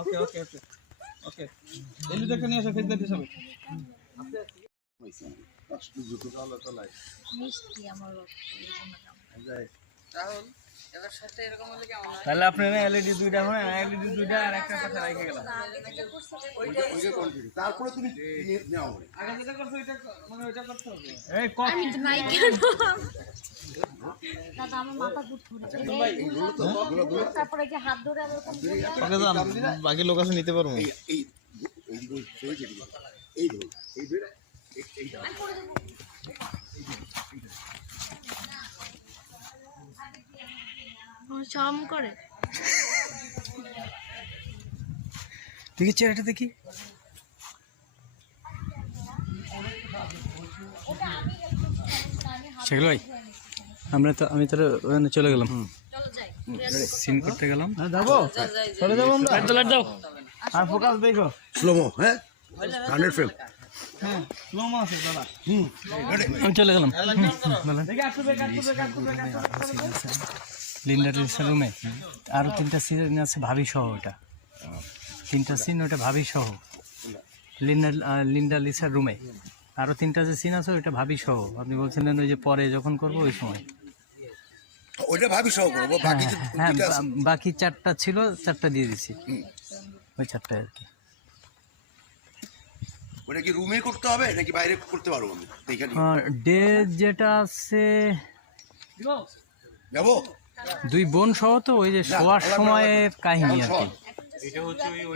ওকে ওকে ওকে ওকে এলি দেখে নিয়ে এসো ফেসবুক হিসাবে মিষ্টি আমার রাহুল এবার সাথে এরকম হলে কেমন হয়? তাহলে আপনি না এলইডি দুইটা হয় এলইডি দুইটা আর একটা কথা রেখে গেলাম তারপরে তুমি নাও আগে যেটা করছো এটা মানে ওইটা করতে হবে এই আমি তো নাই কেন দাদা আমার মাথা ঘুরছে তারপরে যে হাত ধরে এরকম ওকে যান বাকি লোক আছে নিতে পারবো এই এই এই ধরো এই ধরে এইটা শাম করে দেখি চেহারাটা দেখি সেগুলো ভাই আমি তো ওখানে চলে গেলাম চলো যাই সিন করতে গেলাম যাবো চলে যাবো আমরা লাইট দাও আর ফোকাস দেখো স্লোমো হ্যাঁ 100 ফ্রেম হ্যাঁ স্লোমো আছে দাদা আমি চলে গেলাম দেখে আসবে লিন্ডার লিসার রুমে আরো 3টা সিন আছে ভাবি সহ ওটা 3টা সিন ওটা ভাবি সহ লিন্ডার লিসার রুমে আরো 3টা যে সিন আছে ওটা ভাবি সহ আপনি বলছিলেন ওই যে পরে যখন করবো ওই সময় ওইটা ভাবি সহ করবো বাকি যে হ্যাঁ দুইটা আছে, বাকি 4টা ছিল 4টা দিয়ে দিছি ওই 4টা আর কি ওটা কি রুমে করতে হবে নাকি বাইরে করতে পারবো আমি দেখে নিই ডে যেটা আছে যাবো 2 বোন সহ তো ওই যে শোয়ার সময়ের কাহিনী আর কি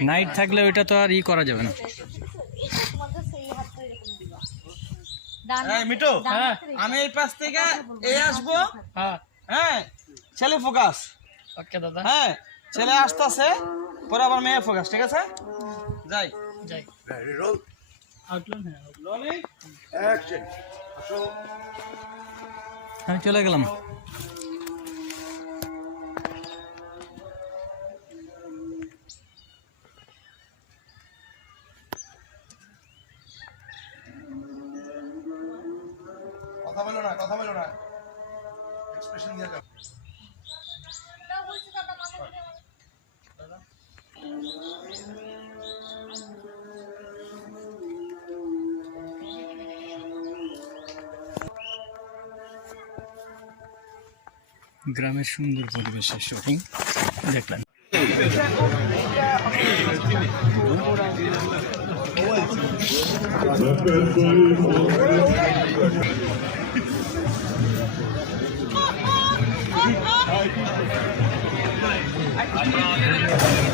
নাইট থাকলে ওইটা তো আর করা যাবে না তোমাদের সেই হাতটা এরকম দিবা ডান এই মিটু হ্যাঁ আমি এই পাশ থেকে এই আসবো হ্যাঁ হ্যাঁ ছেলে ফোকাস ওকে দাদা হ্যাঁ ছেলে আসতেছে পরে আবার মেয়ে ফোকাস ঠিক আছে যাই যাই রোল আউটলাইন হ্যাঁ রোলিং অ্যাকশন আমি চলে গেলাম কথা বলো না এক্সপ্রেশন দিয়ে যাও দাও বলছি দাদা মাথা ধরে গ্রামের সুন্দর পরিবেশের শুটিং দেখলাম আমরা